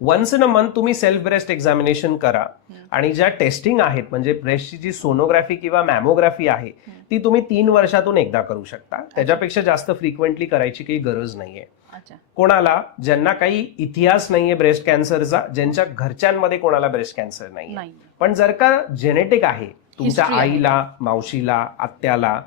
Once in a month तुम्ही self breast examination करा. आणि ज्या टेस्टिंग आहेत म्हणजे ब्रेस्टची जी सोनोग्राफी किंवा मॅमोग्राफी आहे ती तुम्ही तीन वर्षातून एकदा करू शकता. त्याच्यापेक्षा जास्त फ्रिक्वेंटली करायची काही गरज नाहीये. कोणाला ज्यांना काही इतिहास नाहीये ब्रेस्ट कॅन्सरचा ज्यांच्या घरच्यांमध्ये कोणाला ब्रेस्ट कॅन्सर नाही पण जर का जेनेटिक आहे तुमच्या. आईला मावशीला आत्याला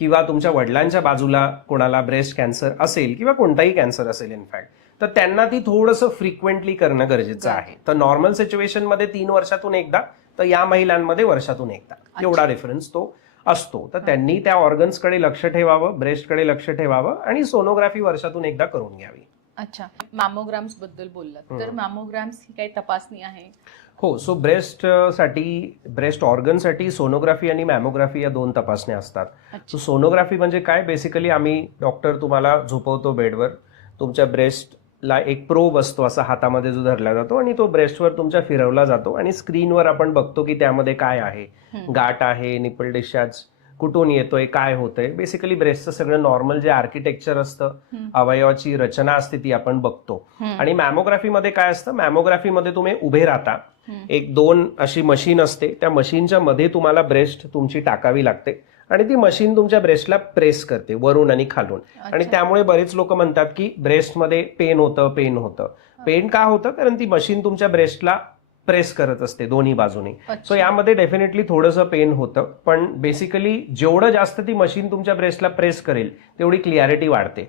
किंवा तुमच्या वडिलांच्या बाजूला कोणाला ब्रेस्ट कॅन्सर असेल किंवा कोणताही कॅन्सर असेल इनफॅक्ट तर त्यांना ती थोडंसं फ्रिक्वेंटली करणं गरजेचं आहे. तर नॉर्मल सिच्युएशनमध्ये तीन वर्षातून एकदा तर या महिलांमध्ये वर्षातून एकदा. एवढा डिफरन्स तो असतो. तर त्यांनी त्या ऑर्गन्सकडे लक्ष ठेवावं ब्रेस्टकडे लक्ष ठेवावं आणि सोनोग्राफी वर्षातून एकदा करून घ्यावी. अच्छा. मॅमोग्राम्सबद्दल बोललात. तर मॅमोग्राम्स ही काही तपासणी आहे? हो. सो ब्रेस्टसाठी ब्रेस्ट ऑर्गनसाठी सोनोग्राफी आणि मॅमोग्राफी या दोन तपासण्या असतात. सो सोनोग्राफी म्हणजे काय? बेसिकली आम्ही डॉक्टर तुम्हाला झोपवतो बेडवर तुमच्या ब्रेस्टला एक प्रोब असतो असा हातामध्ये जो धरला जातो आणि तो ब्रेस्टवर तुमच्या फिरवला जातो आणि स्क्रीनवर आपण बघतो की त्यामध्ये काय आहे. गाठ आहे निपल डिस्चार्ज कुठून येतोय काय होतंय बेसिकली ब्रेस्टचं सगळं नॉर्मल जे आर्किटेक्चर असतं. अवयवाची रचना असते ती आपण बघतो. आणि मॅमोग्राफीमध्ये काय असतं मॅमोग्राफीमध्ये तुम्ही उभे राहता. एक दोन अशी मशीन असते त्या मशीनच्या मध्ये तुम्हाला ब्रेस्ट तुमची टाकावी लागते आणि ती मशीन तुमच्या ब्रेस्टला प्रेस करते वरून आणि खालून. आणि. त्यामुळे बरेच लोक म्हणतात की ब्रेस्टमध्ये पेन होतं पेन होतं. पेन का होतं? कारण ती मशीन तुमच्या ब्रेस्टला प्रेस करत असते दोन्ही बाजूने. सो यामध्ये डेफिनेटली थोडंसं पेन होतं पण बेसिकली जेवढं जास्त ती मशीन तुमच्या ब्रेस्टला प्रेस करेल तेवढी क्लिअरिटी वाढते.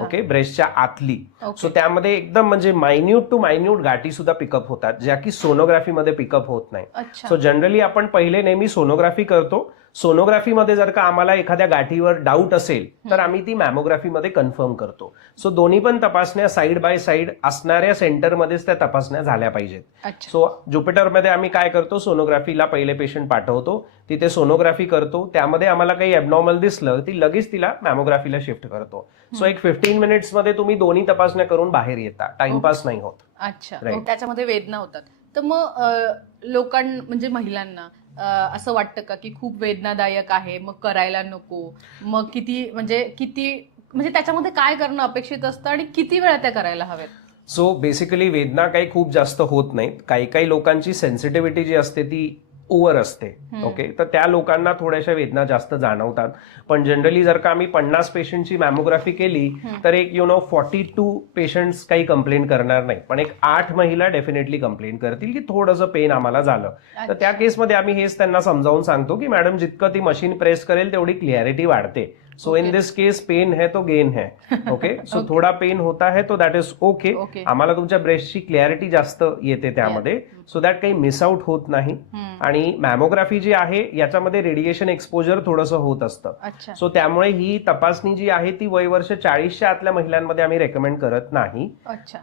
ओके ब्रेस्टच्या आतली. सो त्यामध्ये एकदम म्हणजे मायन्यूट टू मायन्यूट गाठी सुद्धा पिकअप होतात ज्या की सोनोग्राफीमध्ये पिकअप होत नाही. सो जनरली आपण पहिले नेहमी सोनोग्राफी करतो सोनोग्राफीमध्ये जर का आम्हाला एखाद्या गाठीवर डाऊट असेल तर आम्ही ती मॅमोग्राफीमध्ये कन्फर्म करतो. सो दोन्ही पण तपासण्या साईड बाय साईड असणाऱ्या सेंटरमध्येच त्या तपासण्या झाल्या पाहिजेत. सो ज्युपिटरमध्ये आम्ही काय करतो सोनोग्राफीला पहिले पेशंट पाठवतो तिथे सोनोग्राफी करतो त्यामध्ये आम्हाला काही अबनॉर्मल दिसलं ती लगेच तिला मॅमोग्राफीला शिफ्ट करतो. सो एक फिफ्टीन मिनिट्समध्ये तुम्ही दोन्ही तपासण्या करून बाहेर येता. टाइमपास नाही होत. अच्छा. त्याच्यामध्ये वेदना होतात. तर मग अं, लोकां म्हणजे महिलांना असं वाटतं का की खूप वेदनादायक आहे मग करायला नको मग किती म्हणजे किती म्हणजे त्याच्यामध्ये काय करणं अपेक्षित असतं आणि किती वेळा त्या करायला हव्यात? सो बेसिकली वेदना काही खूप जास्त होत नाहीत. काही काही लोकांची सेन्सिटिव्हिटी जी असते ती ओव्हर असते. ओके तर त्या लोकांना थोड्याशा वेदना जास्त जाणवतात. पण जनरली जर का आम्ही पन्नास पेशंटची मॅमोग्राफी केली. तर एक you know forty two patients काही कंप्लेंट करणार नाही. पण एक आठ महिला डेफिनेटली कंप्लेंट करतील की थोडंसं पेन आम्हाला झालं. तर त्या केसमध्ये आम्ही हेच त्यांना समजावून सांगतो की मॅडम जितकं ती मशीन प्रेस करेल तेवढी क्लिअरिटी वाढते. So in. This case pain है तो गेन है. Okay so. थोडा पेन होता है तो दॅट इज ओके. आम्हाला तुमच्या ब्रेस्टची क्लॅरिटी जास्त येते त्यामध्ये. सो दॅट काही मिस आउट होत नाही. हम्म. आणि मॅमोग्राफी जी आहे याच्यामध्ये रेडिएशन एक्सपोजर थोडंसं होत असतं. सो त्यामुळे ही तपासणी जी आहे ती वय वर्ष चाळीसच्या आतल्या महिलांमध्ये आम्ही रेकमेंड करत नाही.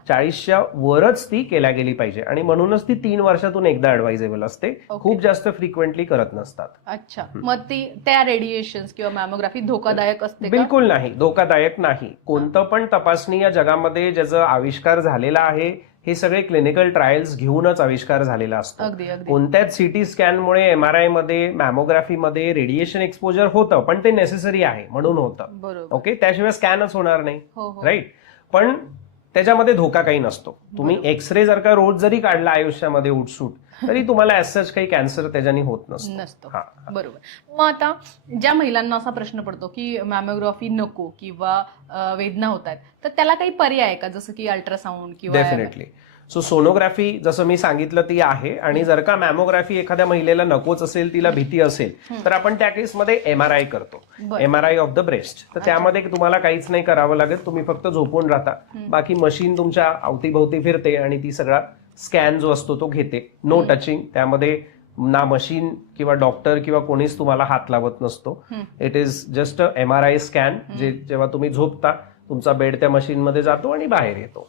चाळीसच्या वरच ती केल्या गेली पाहिजे. आणि म्हणूनच ती तीन वर्षातून एकदा ऍडवायझेबल असते. खूप जास्त फ्रिक्वेंटली करत नसतात. अच्छा. मग ती त्या रेडिएशन किंवा मॅमोग्राफी धोकादायक असते का? बिलकुल नाही. धोकादायक नाही. कोणतं पण तपासणी या जगामध्ये ज्याचा आविष्कार झालेला आहे हे सगळे क्लिनिकल ट्रायल्स घेऊनच आविष्कार झालेला असतो. कोणत्याच सिटी स्कॅनमुळे एम आर आयमध्ये मॅमोग्राफीमध्ये रेडिएशन एक्सपोजर होतं पण ते नेसेसरी आहे म्हणून होतं. ओके त्याशिवाय स्कॅनच होणार नाही. हो हो. राईट पण त्याच्यामध्ये धोका काही नसतो. तुम्ही. एक्सरे जर का रोज जरी काढला आयुष्यामध्ये उठसूट तरी तुम्हाला ऍज काही कॅन्सर त्याच्याने होत नसतो. नसतो. हा. बरोबर. मग आता ज्या महिलांना असा प्रश्न पडतो की मॅमोग्राफी नको किंवा वेदना होत आहेत तर त्याला काही पर्याय आहे का? जसं की अल्ट्रासाऊंड किंवा डेफिनेटली सो सोनोग्राफी जसं मी सांगितलं ती आहे. आणि जर का मॅमोग्राफी एखाद्या महिलेला नकोच असेल तिला भीती असेल तर आपण त्या केसमध्ये एम आर आय करतो. बरं. M R I of the breast तर त्यामध्ये तुम्हाला काहीच नाही करावं लागत. तुम्ही फक्त झोपून राहता. बाकी मशीन तुमच्या अवतीभोवती फिरते आणि ती सगळा स्कॅन जो असतो तो घेते. नो टचिंग त्यामध्ये ना मशीन किंवा डॉक्टर किंवा कोणीच तुम्हाला हात लावत नसतो. It is just M R I scan जे जेव्हा तुम्ही झोपता तुमचा बेड त्या मशीनमध्ये जातो आणि बाहेर येतो.